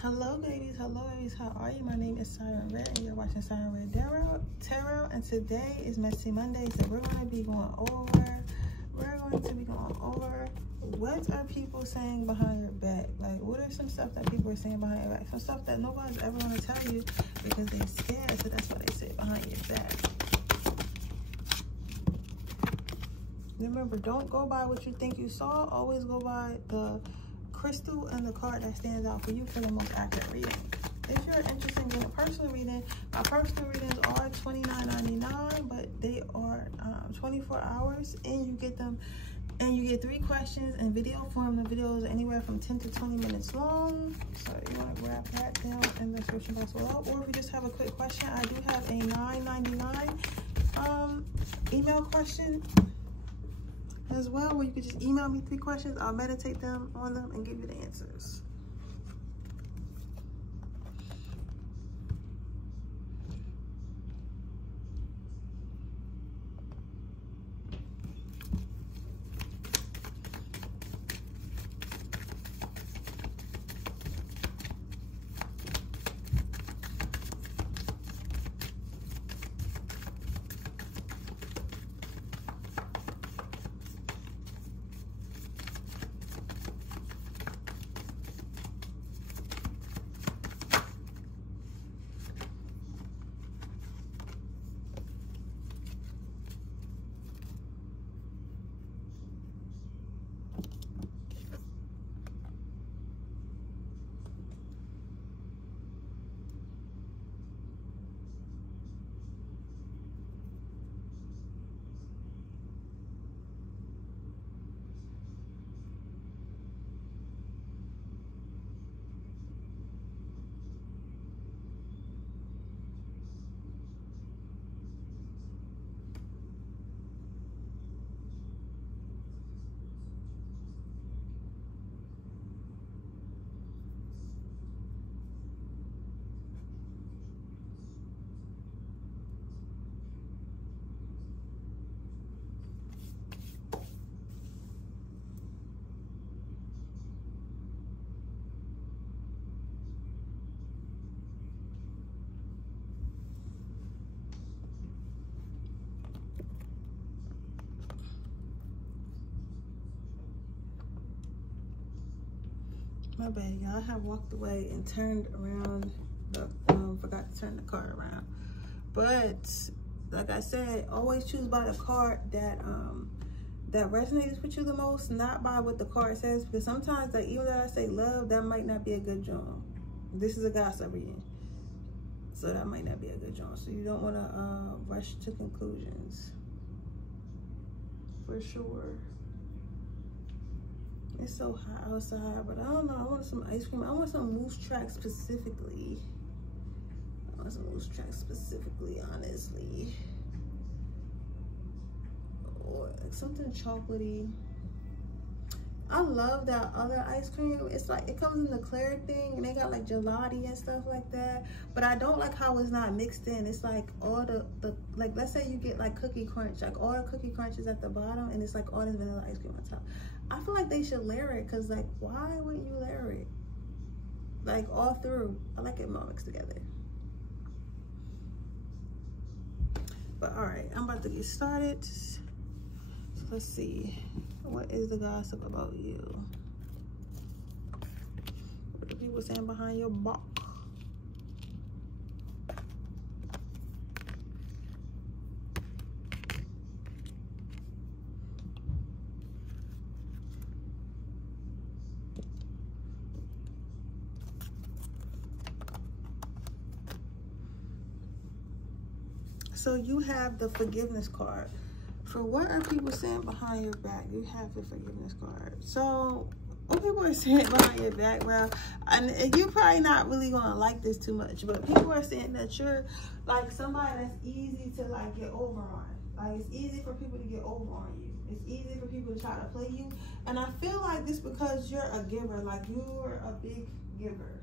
Hello babies, how are you? My name is Siren Red and you're watching Siren Red Tarot, and today is Messy Monday, so we're going to be going over what are people saying behind your back. Like, what are some stuff that people are saying behind your back? Some stuff that nobody's ever going to tell you because they're scared, so that's why they say it behind your back. Remember, don't go by what you think you saw, always go by the crystal and the card that stands out for you for the most accurate reading. If you're interested in getting a personal reading, my personal readings are $29.99, but they are 24 hours, and you get them, and you get 3 questions in video form. The videos are anywhere from 10 to 20 minutes long, so you want to grab that down in the description box below. Or if you just have a quick question, I do have a $9.99 email question as well, where you could just email me 3 questions. I'll meditate on them and give you the answers. My bad, y'all. I have walked away and turned around. Forgot to turn the card around. But like I said, always choose by the card that that resonates with you the most, not by what the card says. Because sometimes, like, even though I say love, that might not be a good job. This is a gossip reading, so that might not be a good job. So you don't want to rush to conclusions. For sure. It's so hot outside, but I don't know. I want some ice cream. I want some moose tracks specifically. Honestly. Or like something chocolatey. I love that other ice cream. It's like, it comes in the clear thing, and they got like gelati and stuff like that. But I don't like how it's not mixed in. It's like all the like, let's say you get like cookie crunch, like all the cookie crunch is at the bottom, and it's like all this vanilla ice cream on top. I feel like they should layer it, because like, why wouldn't you layer it? Like all through. I like it all mixed together. But all right, I'm about to get started. So let's see. What is the gossip about you? What are people saying behind your back? So you have the forgiveness card. For what are people saying behind your back? You have the forgiveness card. So what people are saying behind your back, well, and you're probably not really gonna like this too much, but people are saying that you're like somebody that's easy to like get over on. Like, it's easy for people to get over on you. It's easy for people to try to play you. And I feel like this because you're a giver. Like, you're a big giver.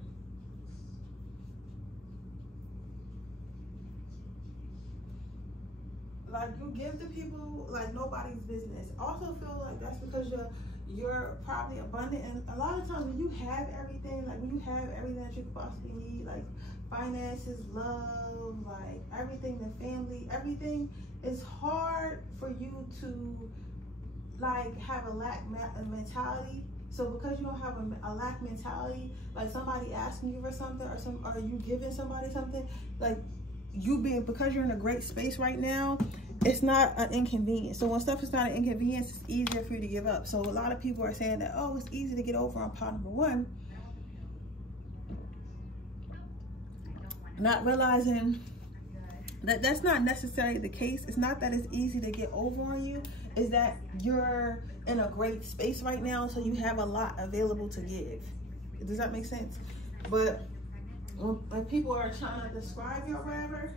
Like, you give to people like nobody's business. Also feel like that's because you're probably abundant, and a lot of times when you have everything, like when you have everything that you could possibly need, like finances, love, like everything, the family, everything, it's hard for you to like have a lack mentality. So because you don't have a lack mentality, like somebody asking you for something, or you giving somebody something, like because you're in a great space right now, it's not an inconvenience. So when stuff is not an inconvenience, it's easier for you to give up. So a lot of people are saying that, oh, it's easy to get over on pot number one, not realizing that that's not necessarily the case. It's not that it's easy to get over on you, is that you're in a great space right now, so you have a lot available to give. Does that make sense? But when people are trying to describe you or whatever,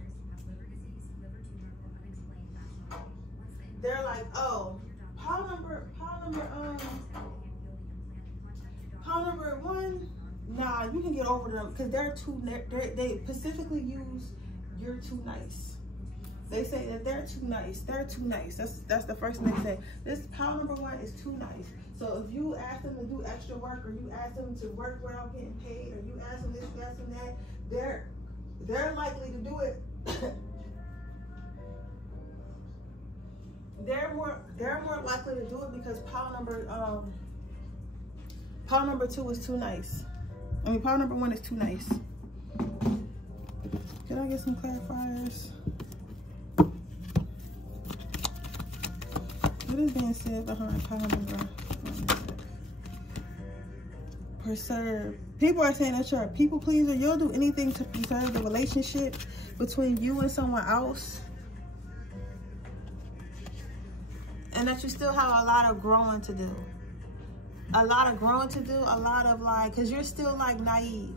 they're like, oh, pile number one, nah, you can get over them because they specifically use you're too nice. They say that they're too nice. They're too nice. That's the first thing they say. This pile number one is too nice. So if you ask them to do extra work, or you ask them to work without getting paid, or you ask them this, you ask them that, they're likely to do it. They're more likely to do it because pile number two is too nice. I mean, pile number one is too nice. Can I get some clarifiers? What is being said behind pile number one? Preserve. People are saying that you're a people pleaser. You'll do anything to preserve the relationship between you and someone else. And that you still have a lot of growing to do. A lot of growing to do, a lot of like, because you're still like naive.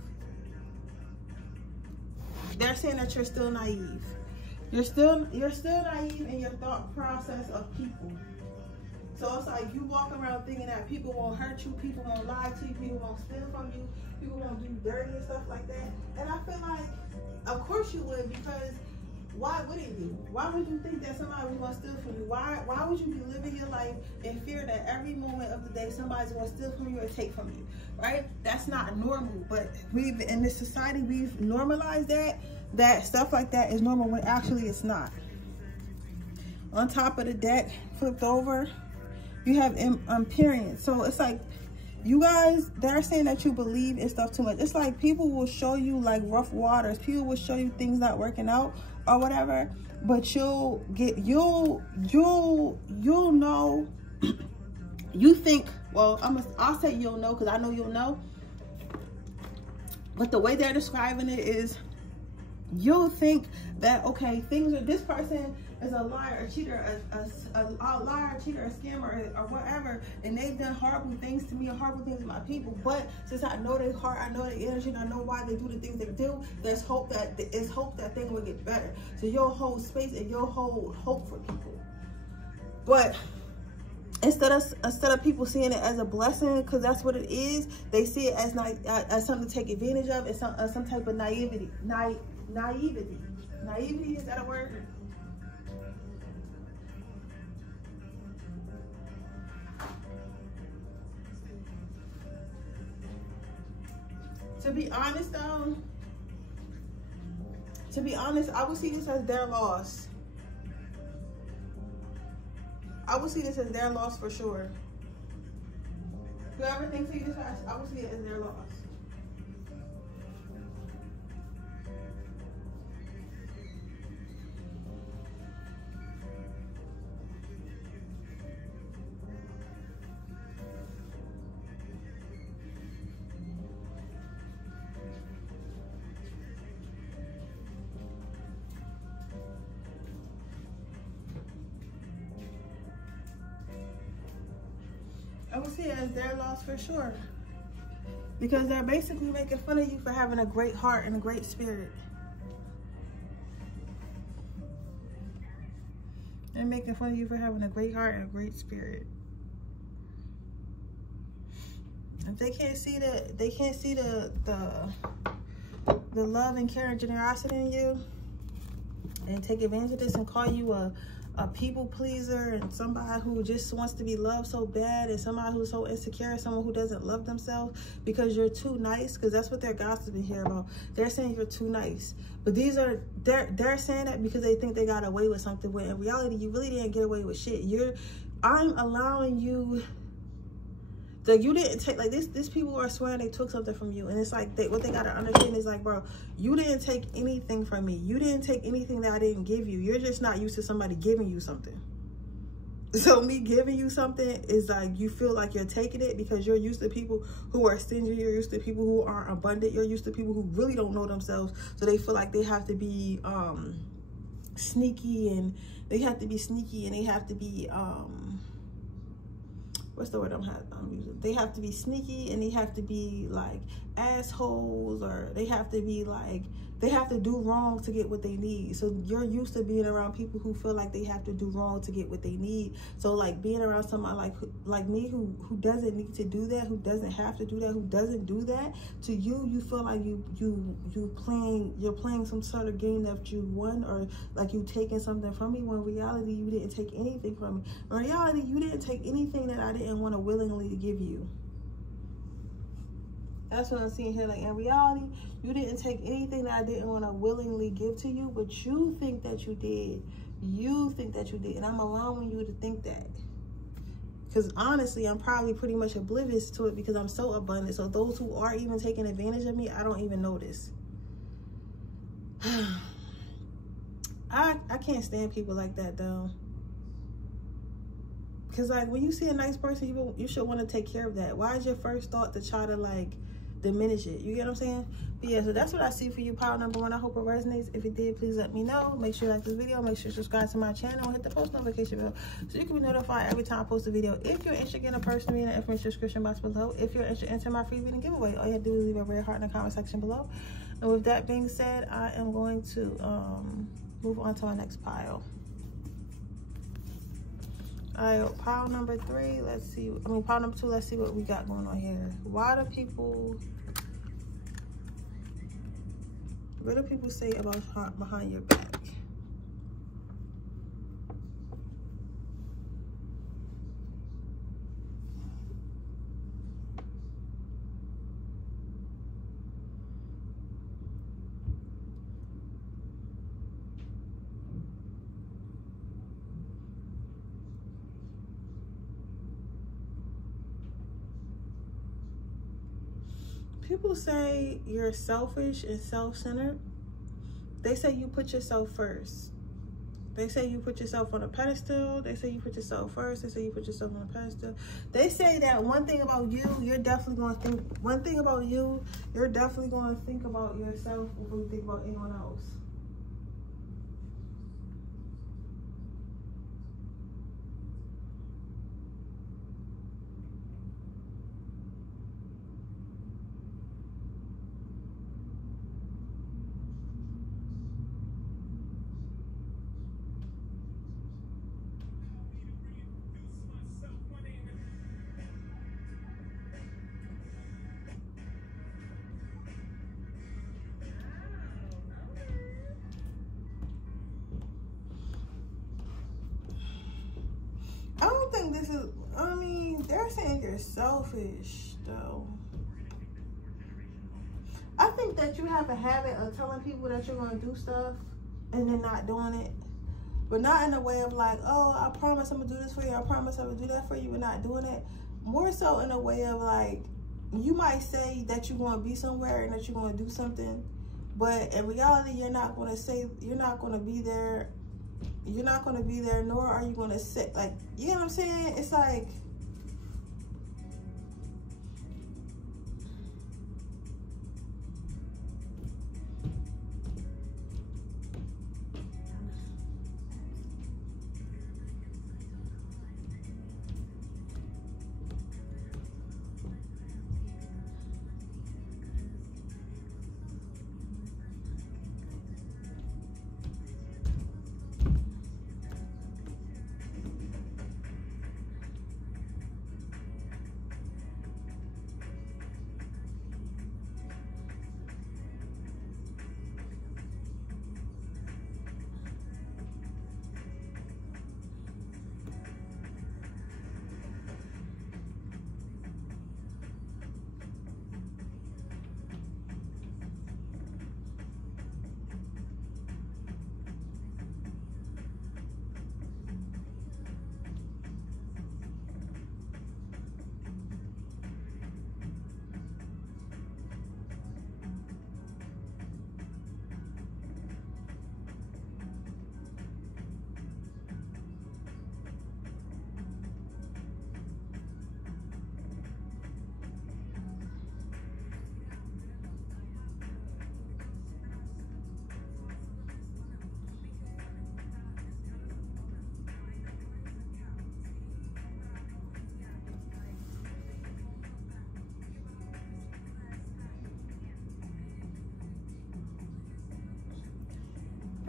They're saying that you're still naive. You're still naive in your thought process of people. So it's like you walk around thinking that people won't hurt you, people won't lie to you, people won't steal from you, people won't do dirty and stuff like that. And I feel like, of course you would, because why wouldn't you? Why would you think that somebody was going to steal from you? Why would you be living your life in fear that every moment of the day somebody's going to steal from you or take from you, right? That's not normal. But in this society, we've normalized that stuff like that is normal when actually it's not. On top of the deck, flipped over, you have periods. So it's like, you guys, they're saying that you believe in stuff too much. It's like people will show you like rough waters. People will show you things not working out or whatever, but you'll know. You think, well, I'll say you'll know because I know you'll know. But the way they're describing it is, you'll think that, okay, this person is a liar, a cheater, a liar, a cheater, a scammer, or whatever, and they've done horrible things to me or horrible things to my people. But since I know their heart, I know their energy, and I know why they do the things they do, there's hope that thing will get better. So you'll hold space and you'll hold hope for people. But instead of people seeing it as a blessing, because that's what it is, they see it as something to take advantage of, as some type of naivety. Naivety, is that a word? To be honest, I would see this as their loss. I would see this as their loss for sure. Whoever thinks this, I would see it as their loss. I would see it as their loss for sure. Because they're basically making fun of you for having a great heart and a great spirit. They're making fun of you for having a great heart and a great spirit. If they can't see the love and care and generosity in you, and take advantage of this and call you a a people pleaser and somebody who just wants to be loved so bad, and somebody who's so insecure, someone who doesn't love themselves because you're too nice, because that's what they're gossiping here about. They're saying you're too nice. But they're saying that because they think they got away with something, when in reality you really didn't get away with shit. I'm allowing you. Like, you didn't take, like, these people are swearing they took something from you. And it's like, what they got to understand is, like, bro, you didn't take anything from me. You didn't take anything that I didn't give you. You're just not used to somebody giving you something. So me giving you something is like, you feel like you're taking it because you're used to people who are stingy. You're used to people who aren't abundant. You're used to people who really don't know themselves. So they feel like they have to be sneaky, and they have to be what's the word I'm using? They have to be sneaky, and they have to be like assholes, or they have to be like, they have to do wrong to get what they need. So you're used to being around people who feel like they have to do wrong to get what they need. So like being around somebody like me who doesn't need to do that, who doesn't have to do that, who doesn't do that, to you feel like you're playing some sort of game that you won, or like you taking something from me, when in reality you didn't take anything from me. In reality, you didn't take anything that I didn't want to willingly give you. That's what I'm seeing here. Like, in reality, you didn't take anything that I didn't want to willingly give to you, but you think that you did. You think that you did. And I'm allowing you to think that. Because honestly, I'm probably pretty much oblivious to it because I'm so abundant. So those who are even taking advantage of me, I don't even notice. I can't stand people like that, though. Because, like, when you see a nice person, you should want to take care of that. Why is your first thought to try to, like, diminish it? You get what I'm saying? But yeah, so that's what I see for you, pile number 1. I hope it resonates. If it did, please let me know. Make sure you like this video. Make sure you subscribe to my channel and hit the post notification bell so you can be notified every time I post a video. If you're interested in a personal reading, information description box below. If you're interested in entering my free reading giveaway, all you have to do is leave a red heart in the comment section below. And with that being said, I am going to move on to our next pile. All right, pile number 3, let's see. Pile number 2, let's see what we got going on here. What do people say about behind your back? People say you're selfish and self-centered. They say you put yourself first. They say you put yourself on a pedestal. They say you put yourself first. They say you put yourself on a pedestal. They say that one thing about you, you're definitely going to think, one thing about you, you're definitely going to think about yourself before you think about anyone else. I don't think this is, they're saying you're selfish, though. I think that you have a habit of telling people that you're going to do stuff and then not doing it. But not in a way of like, oh, I promise I'm going to do this for you. I promise I'm going to do that for you. and not doing it. More so in a way of like, you might say that you're going to be somewhere and that you're going to do something. But in reality, you're not going to say, you're not going to be there. You're not going to be there, nor are you going to sit. Like, you know what I'm saying? It's like,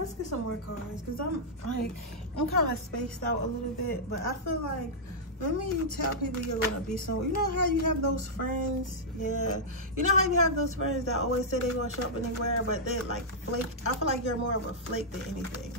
Let's get some more cards, because I'm kind of spaced out a little bit, but I feel like, let me tell people you're gonna be somewhere. You know how you have those friends? Yeah. You know how you have those friends that always say they're gonna show up anywhere, but they like flake? I feel like you're more of a flake than anything.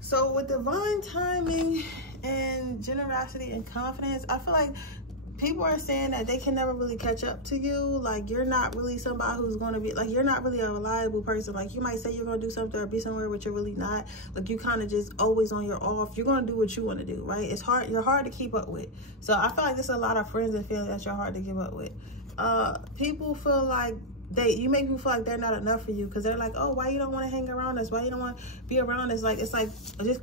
So with divine timing and generosity and confidence, I feel like people are saying that they can never really catch up to you. Like, you're not really somebody who's going to be, like, you're not really a reliable person. Like, you might say you're going to do something or be somewhere, but you're really not. Like, you kind of just always on your off. You're going to do what you want to do, right? It's hard. You're hard to keep up with. So I feel like there's a lot of friends that feel that you're hard to keep up with. People feel like you make people feel like they're not enough for you, because they're like, oh, why you don't want to hang around us? Why you don't want to be around us? Like, it's like,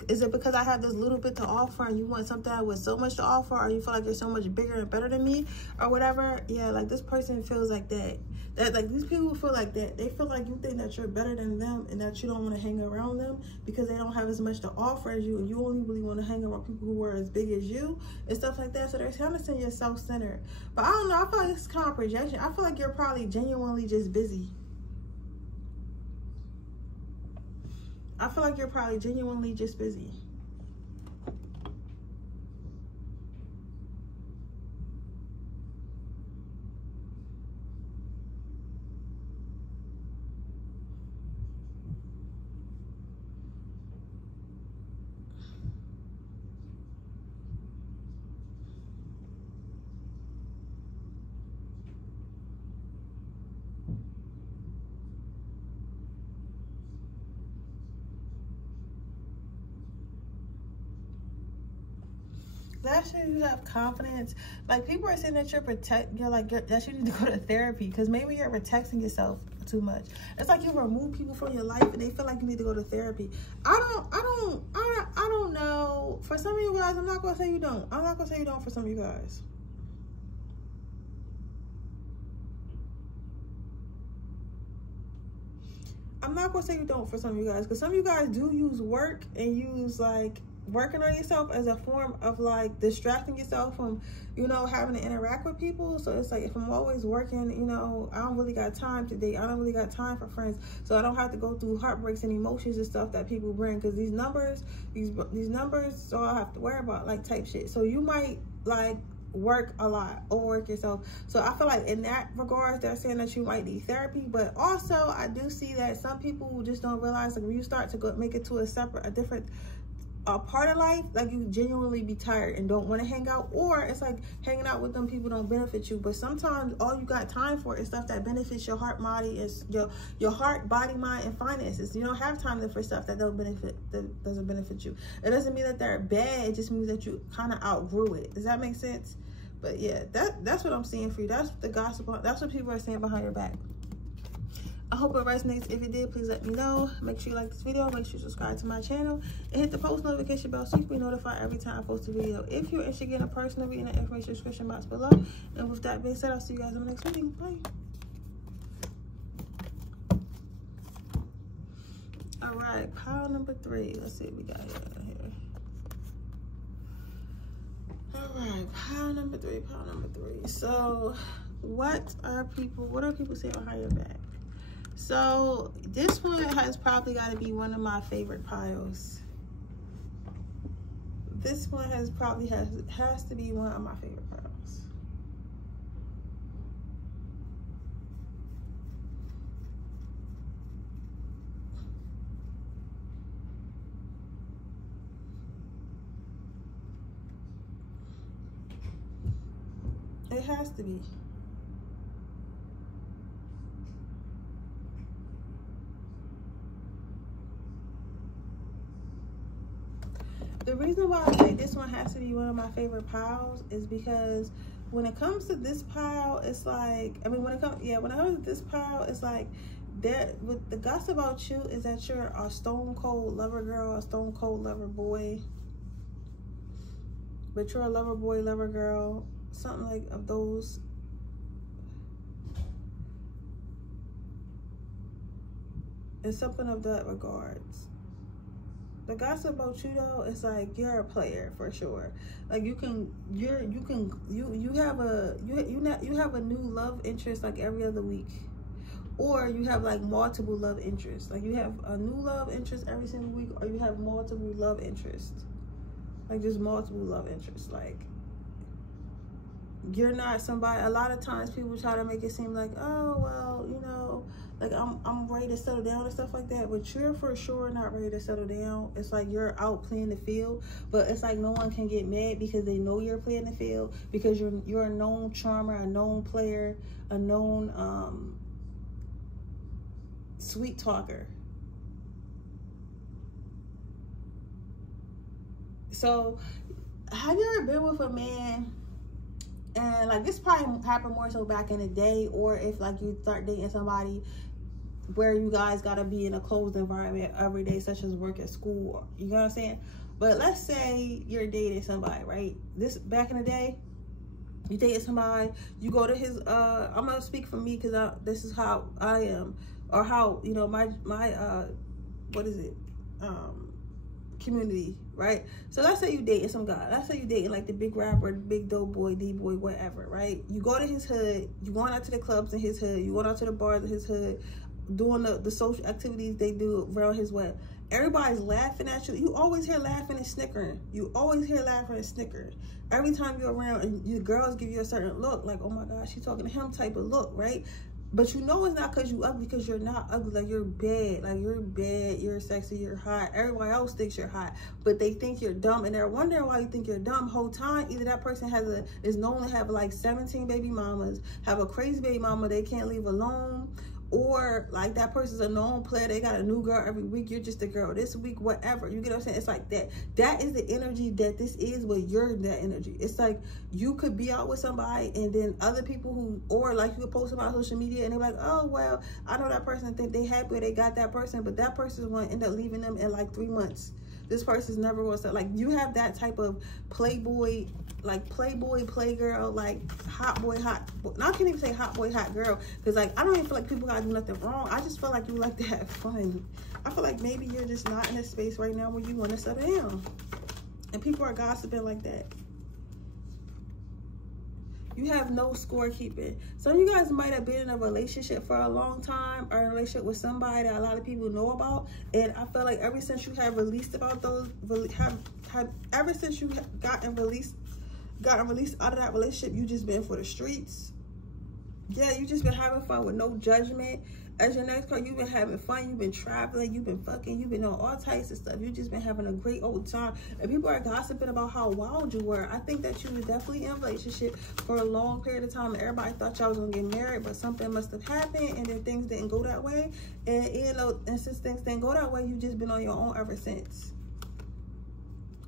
is it because I have this little bit to offer and you want something with so much to offer, or you feel like you're so much bigger and better than me, or whatever? Yeah, like, this person feels like that. Like, these people feel like that. They feel like you think that you're better than them and that you don't want to hang around them because they don't have as much to offer as you, and you only really want to hang around people who are as big as you and stuff like that. So they're kind of saying you're self-centered. But I don't know. I feel like it's kind of projection. I feel like you're probably genuinely just busy. I feel like you're probably genuinely just busy. Last year, you have confidence. Like, people are saying that that you need to go to therapy, because maybe you're protecting yourself too much. It's like you remove people from your life and they feel like you need to go to therapy. I don't know. For some of you guys, I'm not gonna say you don't. I'm not gonna say you don't for some of you guys. I'm not gonna say you don't for some of you guys, because some of you guys do use work and use like working on yourself as a form of like distracting yourself from, you know, having to interact with people. So it's like, if I'm always working, you know, I don't really got time to date. I don't really got time for friends. So I don't have to go through heartbreaks and emotions and stuff that people bring, because these numbers, these numbers, so I have to worry about, like, type shit. So you might like work a lot, overwork yourself. So I feel like in that regards, they're saying that you might need therapy. But also, I do see that some people just don't realize, like, when you start to make it to a different part of life, like, you genuinely be tired and don't want to hang out, or it's like hanging out with them people don't benefit you. But sometimes all you got time for is stuff that benefits your heart, body, is your heart, body, mind, and finances. You don't have time for stuff that doesn't benefit you. It doesn't mean that they're bad. It just means that you kind of outgrew it. Does that make sense? But yeah, that's what I'm seeing for you. That's the gossip. That's what people are saying behind your back. I hope it resonates. If it did, please let me know. Make sure you like this video. Make sure you subscribe to my channel and hit the post notification bell so you can be notified every time I post a video. If you're interested in a personal reading, the information description box below. And with that being said, I'll see you guys in the next video. Bye. All right, pile number 3. Let's see what we got here. All right, pile number 3. So what are people saying behind your back? So this one has probably got to be one of my favorite piles. This one has to be one of my favorite piles. It has to be. The reason why I say this one has to be one of my favorite piles is because when it comes to this pile, it's like, I mean, when it comes to this pile, it's like, that with the gossip about you is that you're a stone cold lover girl, a stone cold lover boy, but you're a lover boy, lover girl, something like of those. It's something of that regards. The gossip about you though, it's like you're a player for sure. Like you have a new love interest like every other week, or you have like multiple love interests. Like you have a new love interest every single week, or you have multiple love interests. Like just multiple love interests. Like you're not somebody. A lot of times people try to make it seem like, oh well, you know, like I'm ready to settle down and stuff like that, but you're for sure not ready to settle down. It's like you're out playing the field, but it's like no one can get mad because they know you're playing the field, because you're a known charmer, a known player, a known sweet talker. So have you ever been with a man, and like this probably happened more so back in the day, or if like you start dating somebody where you guys gotta be in a closed environment every day, such as work at school, you know what I'm saying? But let's say you're dating somebody, right? This back in the day, you dated somebody, you go to his I'm gonna speak for me because this is how I am, or how, you know, my what is it, community, right? So let's say you dating some guy, let's say you dating like the big rapper, big dope boy, D-boy, whatever, right? You go to his hood, you going out to the clubs in his hood, you going out to the bars in his hood, doing the social activities they do around his way. Everybody's laughing at you. You always hear laughing and snickering. You always hear laughing and snickering. Every time you're around, and your girls give you a certain look, like, oh my gosh, she's talking to him type of look, right? But you know it's not because you ugly, because you're not ugly. Like you're bad, you're sexy, you're hot. Everybody else thinks you're hot, but they think you're dumb, and they're wondering why you think you're dumb whole time. Either that person is known to have like 17 baby mamas, have a crazy baby mama they can't leave alone, or like that person's a known player, they got a new girl every week, you're just a girl this week, whatever. You get what I'm saying? It's like that is the energy that this is, but you're that energy. It's like you could be out with somebody, and then other people who, or like you could post about social media and they're like, oh well, I know that person, think they happy they got that person, but that person's going to end up leaving them in like 3 months. This person's never going to, like, you have that type of playboy, like playboy, playgirl, like hot boy, hot boy. Now I can't even say hot boy, hot girl, because like I don't even feel like people gotta do nothing wrong. I just feel like you like to have fun. I feel like maybe you're just not in a space right now where you want to settle down, and people are gossiping like that. You have no scorekeeping. Some of you guys might have been in a relationship for a long time, or in a relationship with somebody that a lot of people know about. And I feel like ever since you have released about those, ever since you gotten released out of that relationship, you just been for the streets. Yeah, you just been having fun with no judgment. As your next card, you've been having fun, you've been traveling, you've been fucking, you've been on all types of stuff. You've just been having a great old time. And people are gossiping about how wild you were. I think that you were definitely in a relationship for a long period of time, and everybody thought y'all was gonna get married, but something must have happened, and then things didn't go that way. And you know, and since things didn't go that way, you've just been on your own ever since.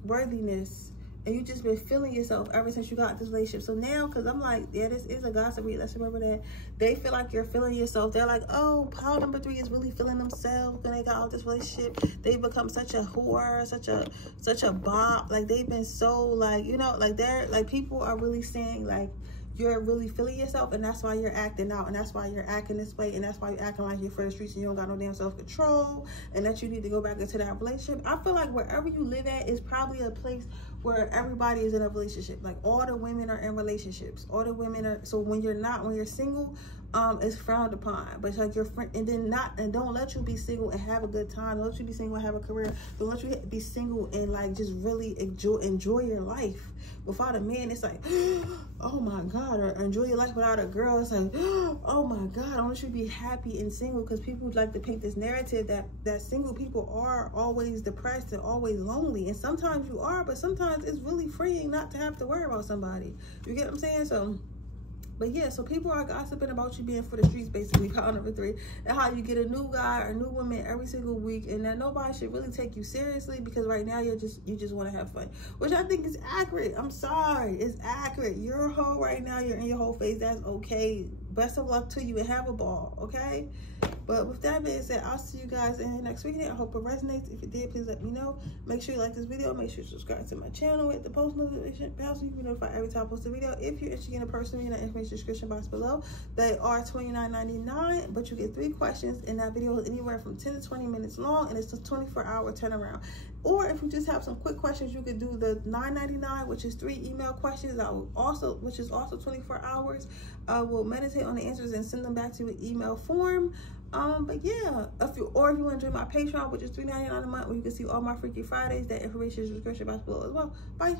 Worthiness. And you just been feeling yourself ever since you got this relationship. So now, because I'm like, yeah, this is a gossip read. Let's remember that. They feel like you're feeling yourself. They're like, oh, pile number 3 is really feeling themselves when they got out this relationship. They've become such a whore, such a bop. Like they've been so like, you know, like they're like, people are really saying like, you're really feeling yourself, and that's why you're acting out, and that's why you're acting this way, and that's why you're acting like you're for the streets and you don't got no damn self-control, and that you need to go back into that relationship. I feel like wherever you live at is probably a place where everybody is in a relationship. Like all the women are in relationships. All the women are, so when you're single, is frowned upon. But it's like your friend, and then don't let you be single and have a good time. Don't let you be single and have a career. Don't let you be single and like just really enjoy your life without a man. It's like, oh my God, or enjoy your life without a girl. It's like, oh my God, I want you to be happy and single, because people like to paint this narrative that single people are always depressed and always lonely. And sometimes you are, but sometimes it's really freeing not to have to worry about somebody. You get what I'm saying? So, but yeah, so people are gossiping about you being for the streets, basically, part number 3, and how you get a new guy or new woman every single week, and that nobody should really take you seriously, because right now you just want to have fun, which I think is accurate. I'm sorry, it's accurate. You're a hoe right now. You're in your whole phase. That's okay. Best of luck to you and have a ball, okay? But with that being said, I'll see you guys in the next weekend. I hope it resonates. If it did, please let me know. Make sure you like this video. Make sure you subscribe to my channel with the post notification bell so you can be notified every time I post a video. If you're interested in a personal reading, that information description box below. They are $29.99, but you get 3 questions, and that video is anywhere from 10 to 20 minutes long, and it's a 24-hour turnaround. Or if you just have some quick questions, you could do the $9.99, which is 3 email questions. Which is also 24 hours. I will meditate on the answers and send them back to you in email form. But yeah, if you want to join my Patreon, which is $3.99 a month, where you can see all my Freaky Fridays, that information is in the description box below as well. Bye.